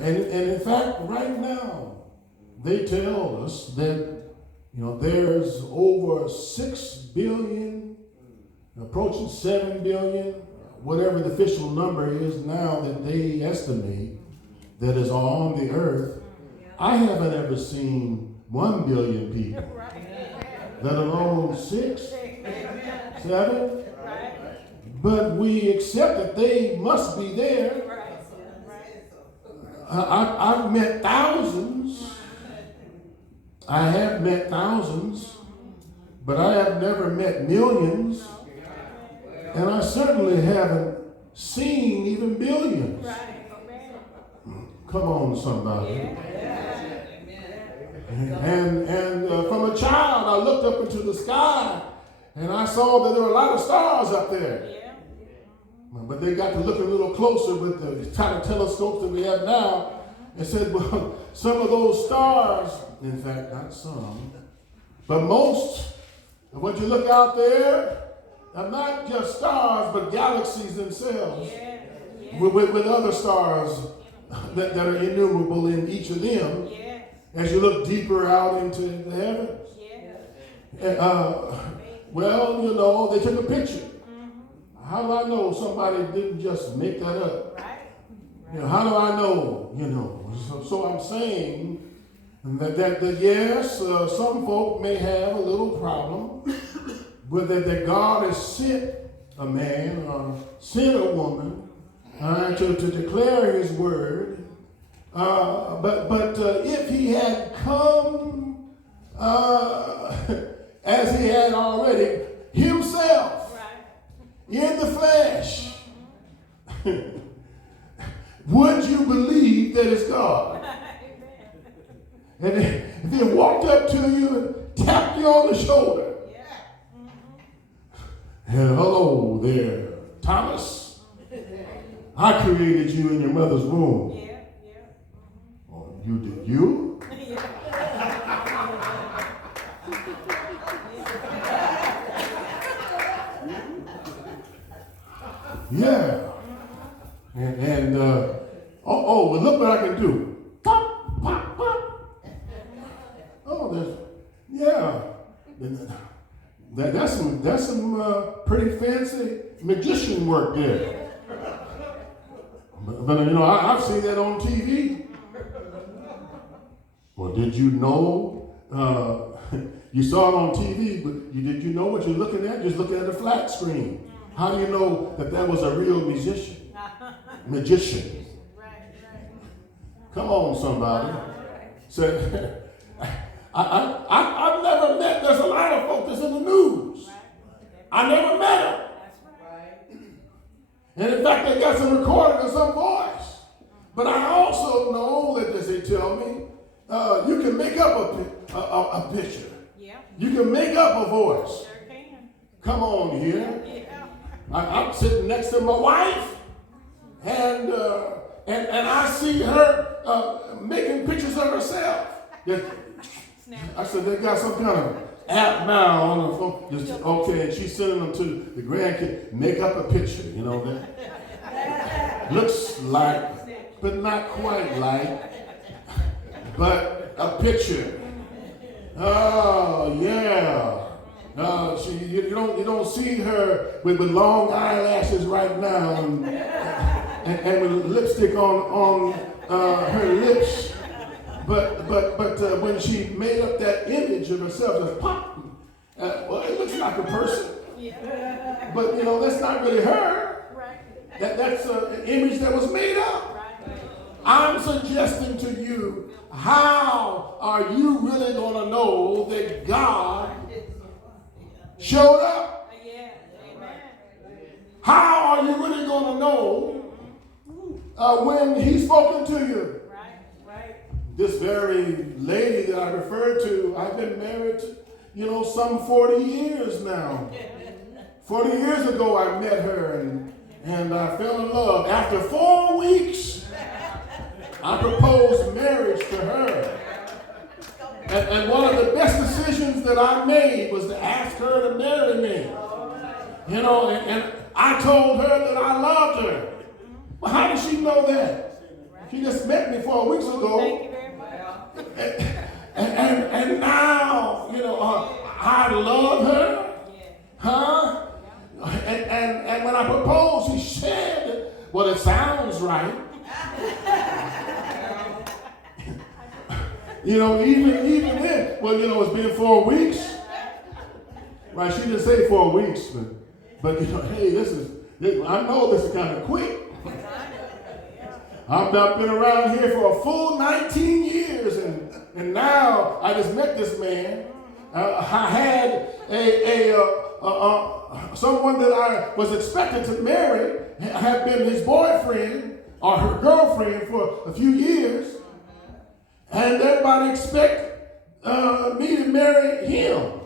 And in fact, right now, they tell us that, there's over 6 billion, approaching 7 billion, whatever the official number is now that they estimate that is on the earth. I haven't ever seen 1 billion people, let alone 6, 7. But we accept that they must be there. I've met thousands. I have met thousands, but I have never met millions. And I certainly haven't seen even billions. Come on, somebody. And from a child, I looked up into the sky, and I saw that there were a lot of stars up there. But they got to look a little closer with the kind of telescopes that we have now, and said, well, some of those stars, in fact, not some, but most of what you look out there are not just stars, but galaxies themselves, with other stars that are innumerable in each of them, as you look deeper out into the heavens. Well, they took a picture. How do I know somebody didn't just make that up? How do I know? So I'm saying that yes, some folk may have a little problem with that God has sent a man or sent a woman to declare his word. But if he had come as he had already himself in the flesh, would you believe that it's God? And if he walked up to you and tapped you on the shoulder, and hello there, Thomas, I created you in your mother's womb. Oh, you did you? Yeah. And well, look what I can do. Pop, pop, pop. Oh, that's some pretty fancy magician work there. But I've seen that on TV. Well, did you know? You saw it on TV, but did you know what you're looking at? Just looking at a flat screen. How do you know that was a real magician? Come on, somebody. So, I've never met, there's a lot of folks that's in the news. I never met them. And in fact, they got some recording of some voice. But I also know that, as they tell me, you can make up a picture. You can make up a voice. Come on here. I'm sitting next to my wife, and I see her making pictures of herself. I said, they got some kind of app now on the phone. Okay, and she's sending them to the grandkids. Make up a picture, that looks like, but not quite like, but a picture. Oh, yeah. You don't see her with long eyelashes right now and with lipstick on her lips. But when she made up that image of herself, it popped. Well, it looks like a person. But that's not really her. That's an image that was made up. I'm suggesting to you, how are you really going to know that God showed up? How are you really going to know when he's spoken to you? This very lady that I referred to, I've been married, some 40 years now. 40 years ago, I met her and I fell in love. After 4 weeks, I proposed marriage to her. And one of the best decisions that I made was to ask her to marry me. And I told her that I loved her. Well, how did she know that? She just met me 4 weeks ago. Thank you very much. And now, I love her. Huh? And when I proposed, she said, well, it sounds right. Even then, well, it's been 4 weeks. Right, she didn't say 4 weeks, but hey, I know this is kind of quick. I've been around here for a full 19 years, and now I just met this man. I had someone that I was expected to marry. I had been his boyfriend or her girlfriend for a few years, and everybody expect me to marry him.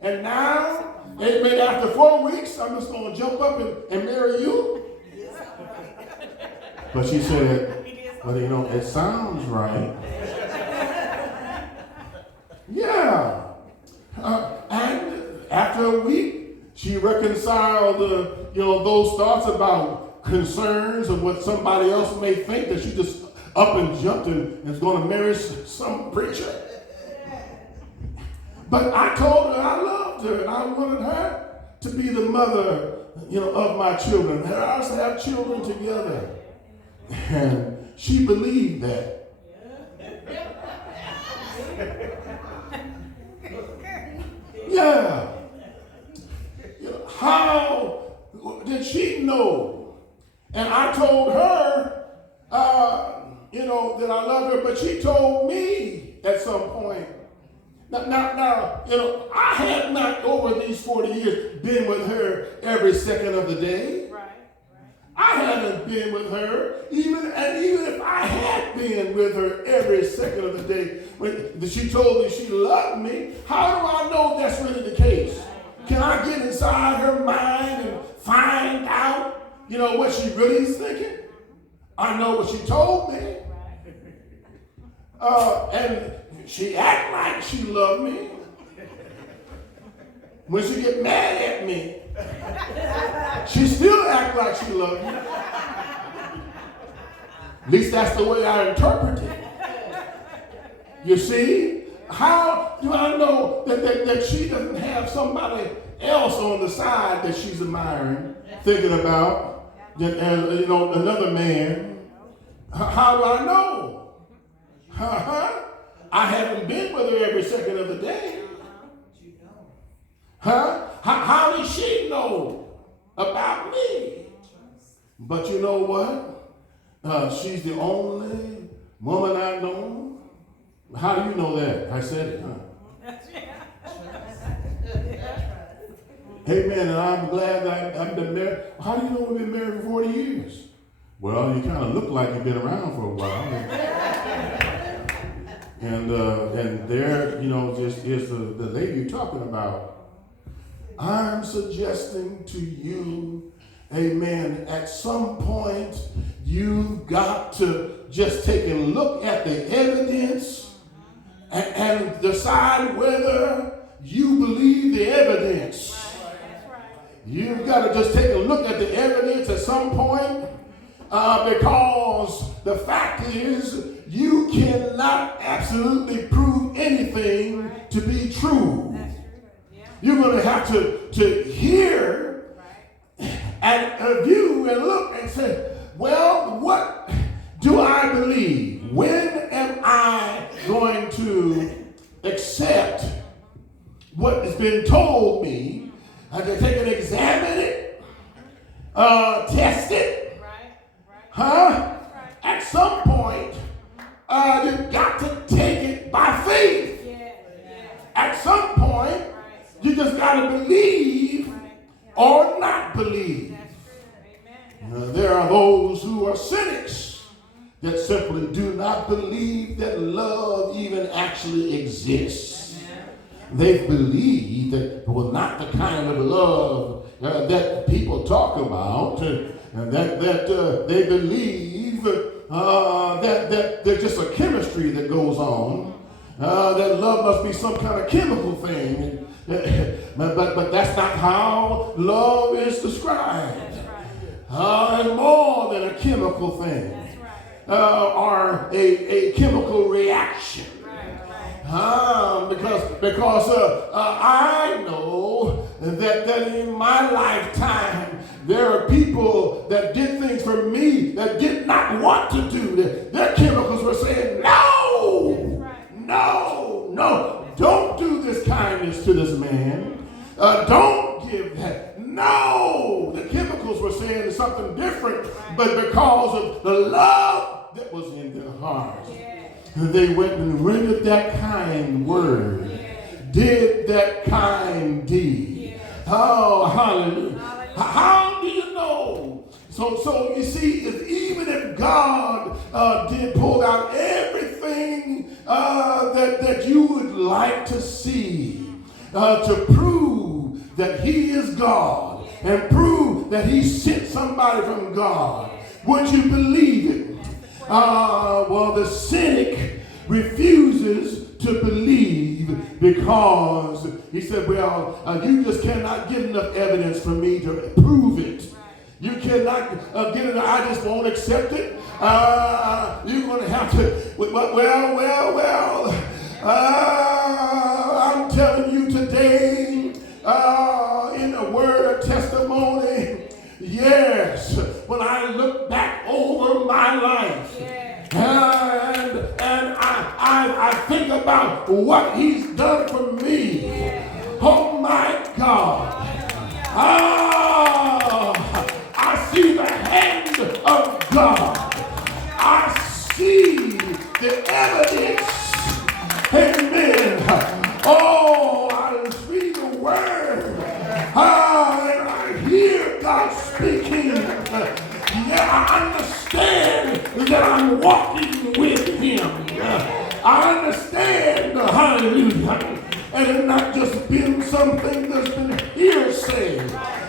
And now, after 4 weeks, I'm just going to jump up and marry you. But she said, well, it sounds right. Yeah. And after a week, she reconciled, those thoughts about concerns of what somebody else may think, that she just up and jumped and is going to marry some preacher. But I told her I loved her and I wanted her to be the mother, of my children. And us to have children together. And she believed that. Yeah. How did she know? And I told her, that I love her, but she told me at some point. Now, I have not over these 40 years been with her every second of the day. Right. I haven't been with her, even if I had been with her every second of the day, when she told me she loved me, how do I know that's really the case? Can I get inside her mind and find out, what she really is thinking? I know what she told me. And she act like she loved me. When she get mad at me, she still act like she loved me. At least that's the way I interpret it. You see? How do I know that she doesn't have somebody else on the side that she's admiring, thinking about, another man? How do I know? I haven't been with her every second of the day. How does she know about me? But you know what? She's the only woman I know. How do you know that? I said it, huh? Amen. And I'm glad that I've been married. How do you know we've been married for 40 years? Well, you kind of look like you've been around for a while. And there, just is the lady you're talking about. I'm suggesting to you, amen, at some point you've got to just take a look at the evidence and decide whether you believe the evidence. You've got to just take a look at the evidence at some point, because the fact is you cannot absolutely prove anything to be true. You're going to have to hear and view and look and say, well, what do I believe? When am I going to accept what has been told me? I can take and examine it, test it. At some point, you've got to take it by faith. At some point, you just got to believe or not believe. There are those who are cynics that simply do not believe that love even actually exists. They believe that, well, not the kind of love that people talk about, and that they believe that there's just a chemistry that goes on, that love must be some kind of chemical thing. But that's not how love is described. It's more than a chemical thing. are a chemical reaction. Because I know that in my lifetime there are people that did things for me that did not want to do. Their chemicals were saying, no, don't do this kindness to this man. Don't give that. No, the chemicals were saying something different, but because of the love that was in their hearts, they went and rendered that kind word, did that kind deed. Oh, hallelujah. How do you know? So you see, even if God did pull out everything that you would like to see to prove that he is God and prove that he sent somebody from God, would you believe it? Well, the cynic refuses to believe because he said, well, you just cannot get enough evidence for me to prove it. You cannot get it. I just won't accept it. You're going to have to, well, I'm telling you today, in a word of testimony, yes, when I look back over my life, and I think about what he's done for me. Oh my God. I see the hand of God. I see the evidence. Amen. Oh, I read the word. And I hear God speaking. I understand that I'm walking with him. I understand, hallelujah. And it's not just been something that's been hearsay.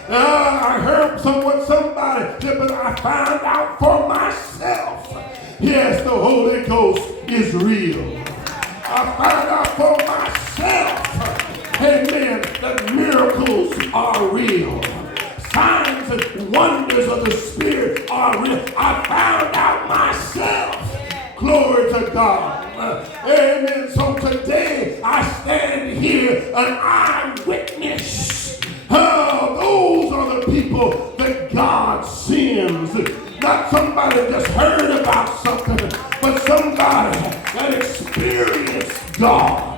I heard somebody said, but I found out for myself. Yes, the Holy Ghost is real. I found out for myself, amen, that miracles are real. Signs and wonders of the Spirit are real. I found out myself. Glory to God. Amen. So today I stand here an eyewitness. Those are the people that God sends. Not somebody just heard about something, but somebody that experienced God.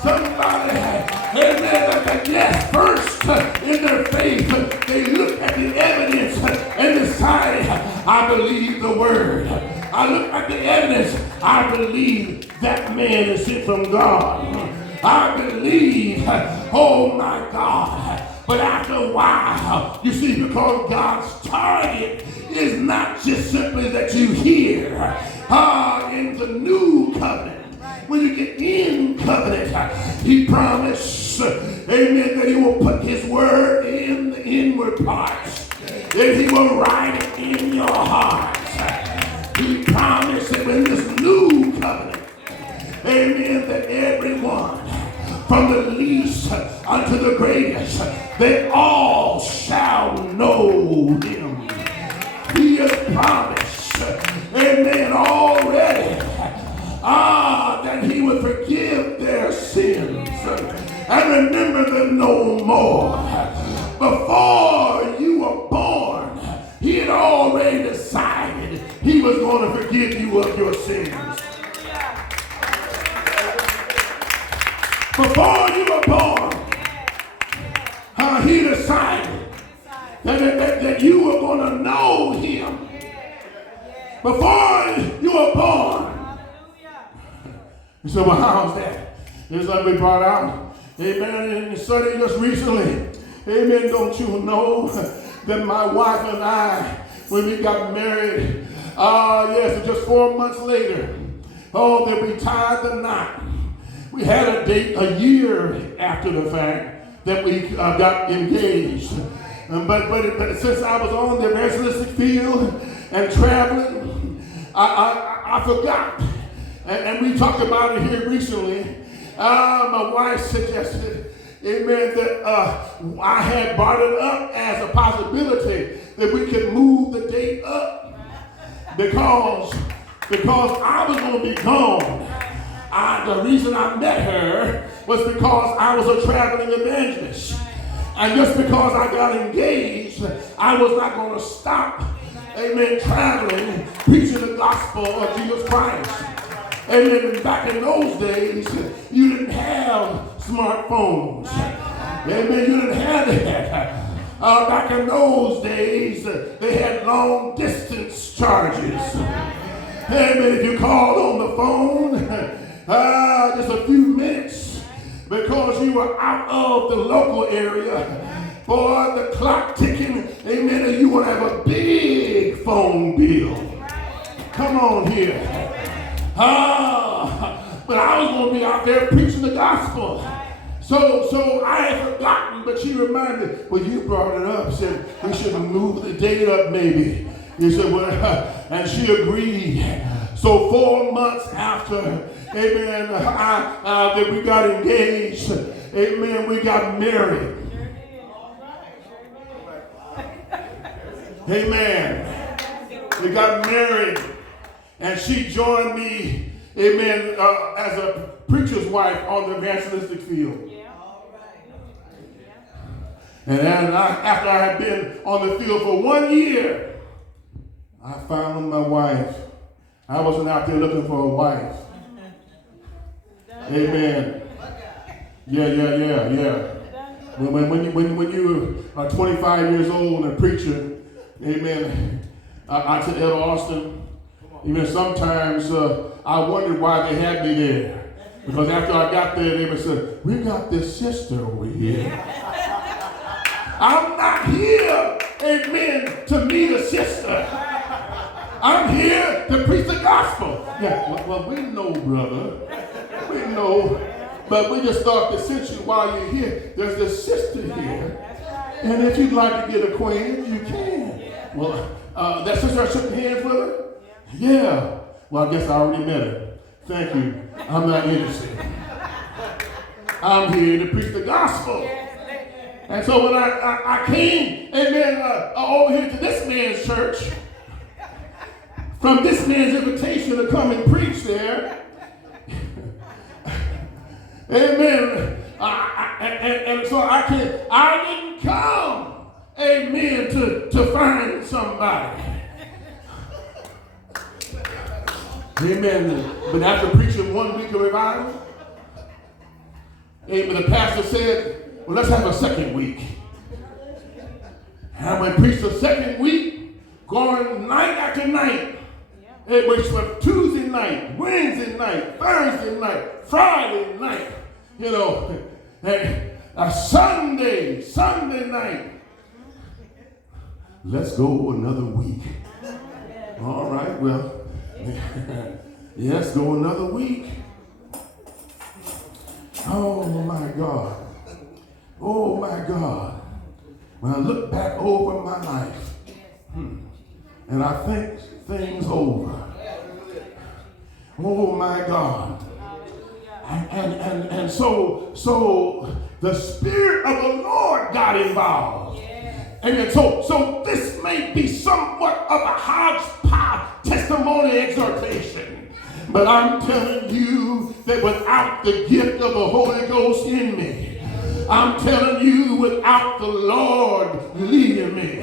Somebody, amen, that yes, first in their faith, they look at the evidence and decide, I believe the word. I look at the evidence, I believe that man is sent from God. I believe, oh my God. But after a while, you see, because God's target is not just simply that you hear in the new covenant. When you get in covenant, he promised, amen, that he will put his word in the inward parts. And he will write it in your heart. He promised that in this new covenant, amen, that everyone, from the least unto the greatest, they all shall know him. He has promised, amen, already, that he would forgive their sins and remember them no more. Before you were born, he had already decided he was going to forgive you of your sins. Before you were born, he decided that you were going to know him. Before you were born. You said, well, how's that? This is what we brought out. Amen. In the study just recently. Amen. Don't you know that my wife and I, when we got married, yes, just 4 months later, that we tied the knot. We had a date a year after the fact that we got engaged. But since I was on the evangelistic field and traveling, I forgot. And we talked about it here recently. My wife suggested, amen, that I had brought it up as a possibility that we could move the date up because because I was going to be gone. The reason I met her was because I was a traveling evangelist. And just because I got engaged, I was not going to stop, amen, traveling, preaching the gospel of Jesus Christ. Amen. And back in those days, you didn't have smartphones. Amen. You didn't have that. Back in those days, they had long distance charges. Amen. If you called on the phone, just a few minutes, because you were out of the local area, boy, the clock ticking, amen, and you want to have a big phone bill. Come on here. But I was going to be out there preaching the gospel. So I had forgotten, but she reminded me, well, you brought it up, said we should move the date up maybe. He said, well, and she agreed. So 4 months after, amen, that we got engaged, amen, we got married. Amen. We got married, and she joined me, amen, as a preacher's wife on the evangelistic field. And then after I had been on the field for 1 year, I found my wife. I wasn't out there looking for a wife. Amen. Yeah. When you are 25 years old and a preacher, amen, I tell Ed Austin, even sometimes I wondered why they had me there. Because after I got there, they would say, we got this sister over here. I'm not here, amen, to meet a sister. I'm here to preach the gospel. Yeah, well, we know, brother. We know. But we just thought to since you while you're here, there's this sister here. And if you'd like to get acquainted, you can. Well, that sister I shook hands with her? Yeah. Well, I guess I already met her. Thank you. I'm not interested. I'm here to preach the gospel. And so when I came, amen, over here to this man's church, from this man's invitation to come and preach there, amen, and so I didn't come, amen, to find somebody. Amen. But after preaching 1 week of revival, amen, the pastor said, well, let's have a second week. And I preached the second week, going night after night. Which was Tuesday night, Wednesday night, Thursday night, Friday night, you know, and Sunday night. Let's go another week. All right, well, let's go another week. Oh my God. Oh my God. When I look back over my life, and I think things over. Oh my God. And so the Spirit of the Lord got involved. And so this may be somewhat of a hodgepodge testimony exhortation. But I'm telling you that without the gift of the Holy Ghost in me, I'm telling you without the Lord leading me,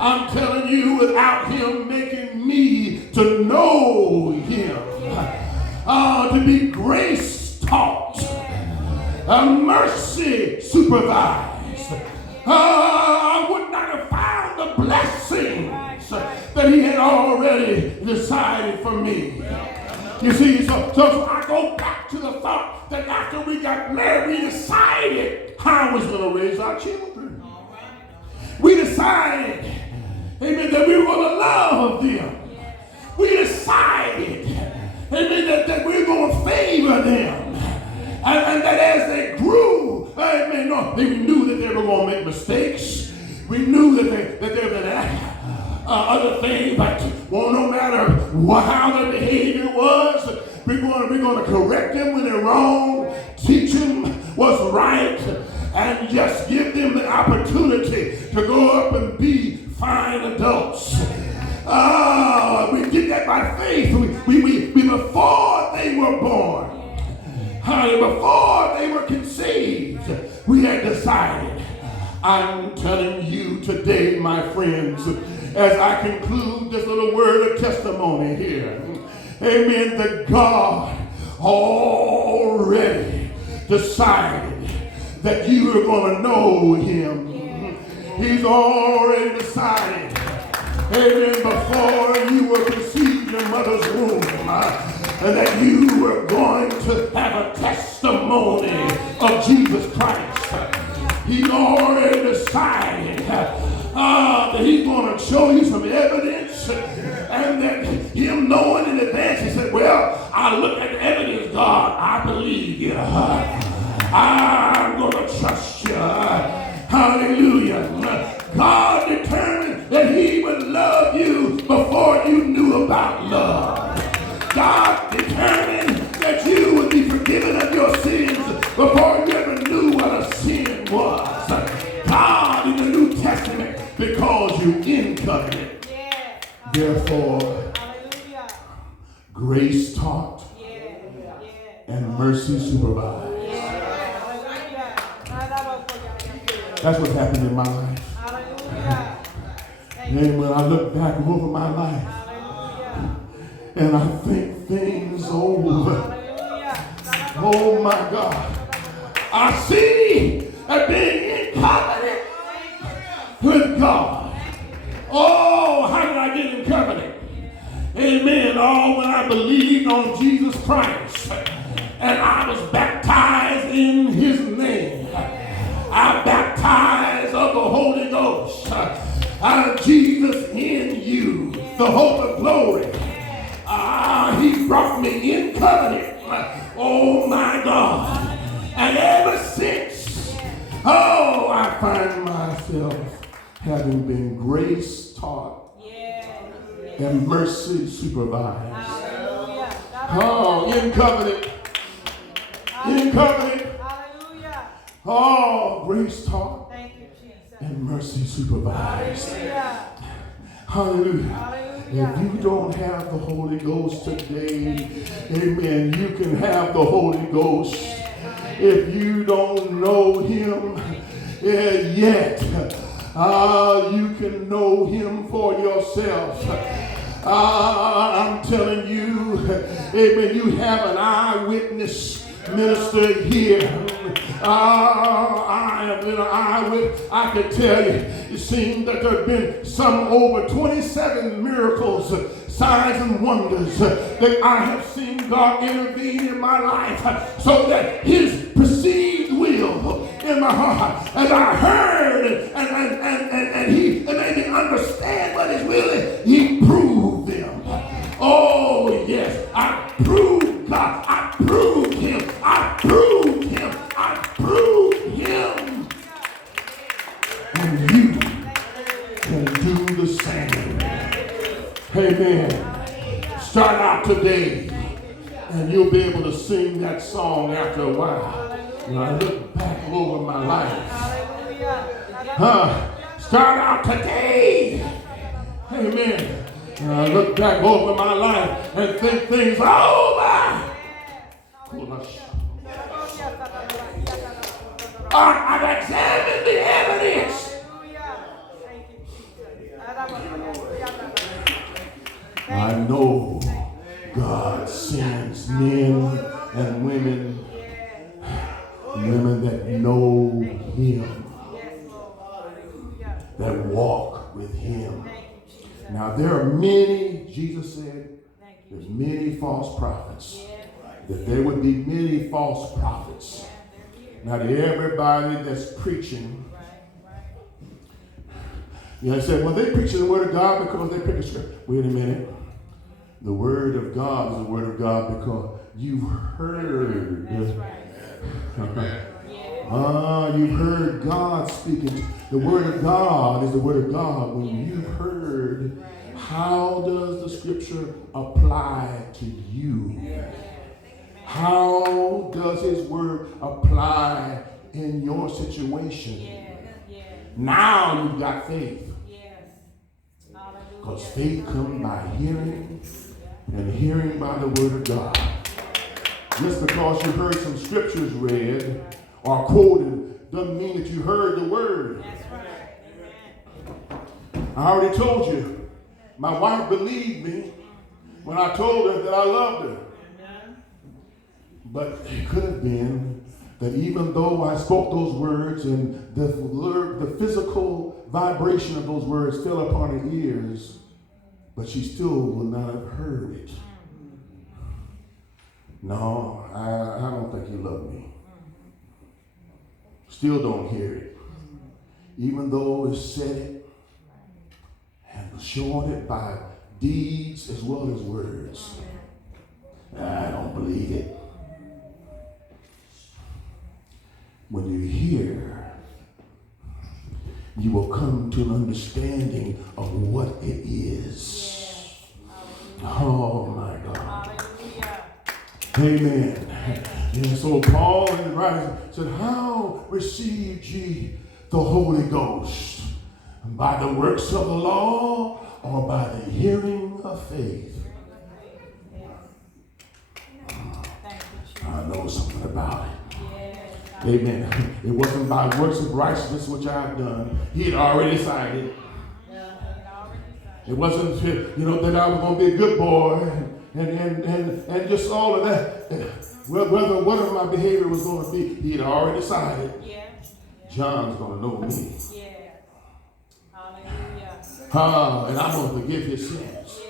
I'm telling you without Him making me to know Him, to be grace taught, mercy supervised, I would not have found the blessings that He had already decided for me. You see, so I go back to the thought that after we got married, we decided how I was going to raise our children. We decided, amen, that we were going to love them. We decided, amen, that we were going to favor them. And that as they grew, amen, we knew that they were going to make mistakes. We knew that they were going to other things, but well, no matter how their behavior was, we're going to correct them when they're wrong, teach them what's right, and just give them the opportunity to grow up and be fine adults. We did that by faith. We before they were born. Before they were conceived, we had decided. I'm telling you today, my friends, as I conclude this little word of testimony here, amen, that God already decided that you are going to know him. He's already decided, amen, before you were conceived in your mother's womb, and that you were going to have a testimony of Jesus Christ. He already decided that he's going to show you some evidence, and that him knowing in advance, he said, well, I look at the evidence, God, I believe you. I'm going to trust you. Hallelujah. God determined that he would love you before you knew about love. God determined that you would be forgiven of your sins before you ever knew what a sin was. God in the New Testament, because you in covenant. Therefore, grace taught and mercy supervised. That's what happened in my life. And when I look back over my life, and I think things over, oh my God, I see that being in covenant with God. Oh, how did I get in covenant? Amen. Oh, when I believed on Jesus Christ and I was baptized in his name. I baptized of the Holy Ghost. Jesus in you, the hope of glory. He brought me in covenant. Oh my God. And ever since, I find myself having been grace taught and mercy supervised. In covenant. In covenant. Grace taught and mercy supervised. Hallelujah. If you don't have the Holy Ghost today, amen, you can have the Holy Ghost. If you don't know him yet, you can know him for yourself. I'm telling you, amen, you have an eyewitness minister here. I have been an eyewitness. I can tell you, it seems that there have been some over 27 miracles, signs and wonders that I have seen God intervene in my life so that his perceived will in my heart, as I heard and he made me understand what his will is, he proved them. Oh yes, I proved God. I proved him. I proved him. I proved him. And you can do the same. Amen. Start out today and you'll be able to sing that song after a while. When I look back over my life. Start out today. Amen. And I look back over my life and think things are over. I've examined the evidence. I know God sends men and women that know him, that walk with him. Now there are many, Jesus said, there's many false prophets. That there would be many false prophets. Not everybody that's preaching. I said, well, they preach the word of God because they pick a scripture. Wait a minute. The word of God is the word of God because you've heard. That's right. You've heard God speaking. The word of God is the word of God. When you've heard, how does the scripture apply to you? How does his word apply in your situation? Now you've got faith. Because faith comes by hearing, and hearing by the word of God. Just because you heard some scriptures read or quoted doesn't mean that you heard the word. That's right. I already told you, my wife believed me when I told her that I loved her. But it could have been that even though I spoke those words and the physical vibration of those words fell upon her ears, but she still would not have heard it. No, I don't think you love me. Still don't hear it. Even though it's said it and showing it by deeds as well as words. I don't believe it. When you hear, you will come to an understanding of what it is. Oh my God. Amen. And so Paul in the writing said, how received ye the Holy Ghost? By the works of the law or by the hearing of faith? I know something about it. Amen. It wasn't by works of righteousness which I've done. He had already decided. It wasn't, that I was going to be a good boy and just all of that. Whether whatever my behavior was going to be, he had already decided. John's going to know me. Hallelujah. And I'm going to forgive his sins.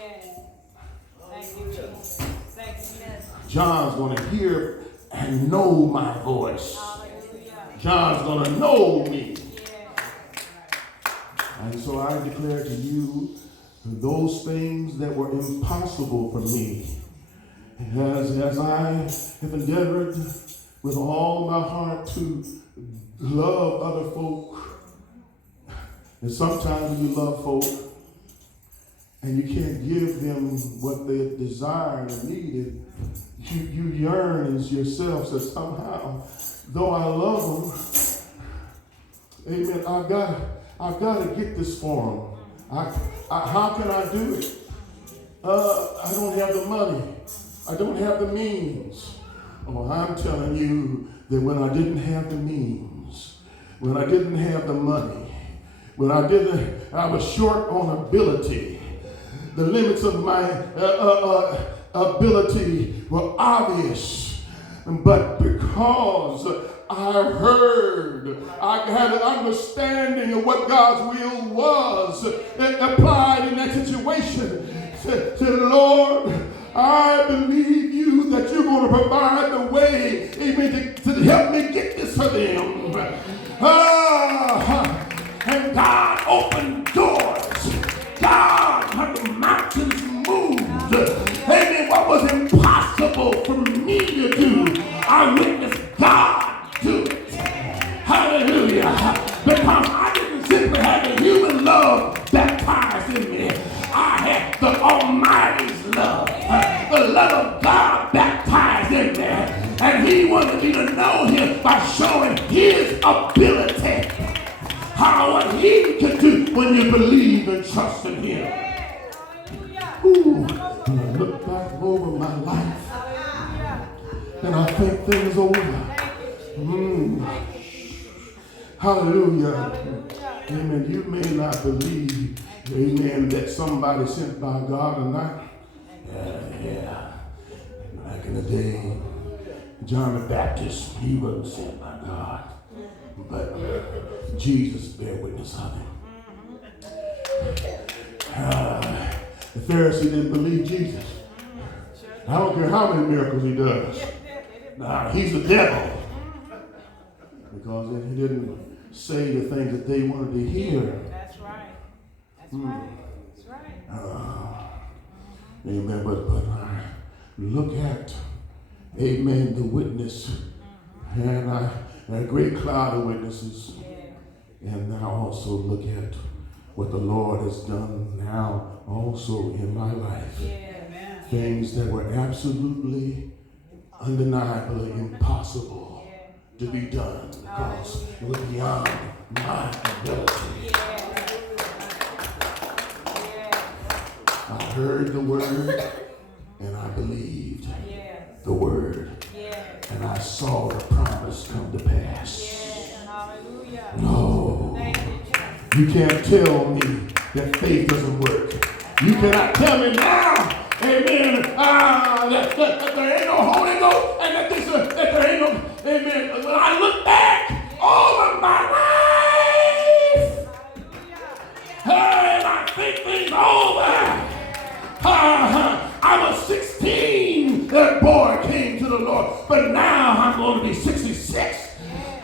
Thank you, Jesus. Thank you. John's going to hear and know my voice. Hallelujah. John's going to know me. And so I declare to you those things that were impossible for me. As I have endeavored with all my heart to love other folk. And sometimes when you love folk and you can't give them what they desire and needed, you yearn as yourself that somehow, though I love them, amen, I've got to get this for them. How can I do it? I don't have the money. I don't have the means. Oh, I'm telling you that when I didn't have the means, when I didn't have the money, I was short on ability. The limits of my ability were obvious. But because I heard, I had an understanding of what God's will was applied in that situation. Said, Lord, I believe you that you're going to provide the way, amen, to help me get this for them. And God opened doors. God had the mountains moved. Amen. What was impossible for me to do, I witnessed God do it. Hallelujah. Because I didn't simply have the human love baptized in me. I had the Almighty's love. The love of God baptized in me. And he wanted me to know him by showing his ability. How what he can do when you believe and trust in him. Ooh, when I look back over my life and I think things over. Hallelujah. Amen. You may not believe, amen, that somebody sent by God or not. Yeah. Back in the day, John the Baptist, he wasn't sent by God. But Jesus bear witness of him. The Pharisee didn't believe Jesus. I don't care how many miracles he does. Nah, he's the devil. Because he didn't say the things that they wanted to hear. That's right. That's right. That's right. Amen. But look at, amen, the witness. And a great cloud of witnesses. And now also look at what the Lord has done now also in my life. Things that were absolutely, undeniably impossible to be done because it was beyond my ability. I heard the word and I believed Yes. the word. Yes. And I saw the promise come to pass. Yes. Hallelujah. No. Thank you, Jesus. You can't tell me that faith doesn't work. You cannot tell me now, amen, that there ain't no Holy Ghost and that there ain't no, amen. When I look back over my life, and I think things over. I was 16, that boy came to the Lord, but now I'm going to be 66.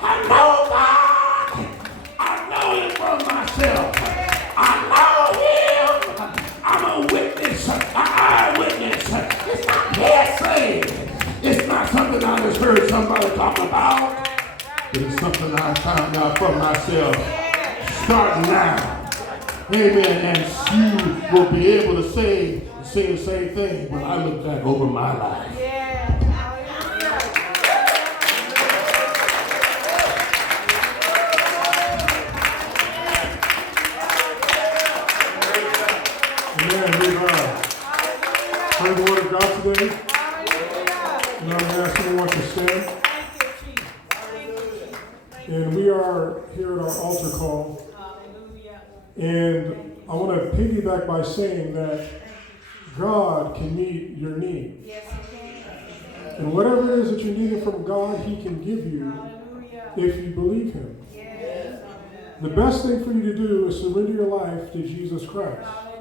I know God. I know him for myself. I know him. I'm a witness, an eyewitness. It's not hearsay. It's not something I just heard somebody talk about. It is something I found out for myself. Start now. Amen. And you will be able to sing the same thing when I look back over my life. Amen. We've heard the word of God today. And I'm going to ask everyone to stand. And we are here at our altar call. And I want to piggyback by saying that God can meet your need. Yes, He can. And whatever it is that you're needing from God, He can give you Hallelujah. if you believe Him. Yes. The best thing for you to do is surrender your life to Jesus Christ. Hallelujah.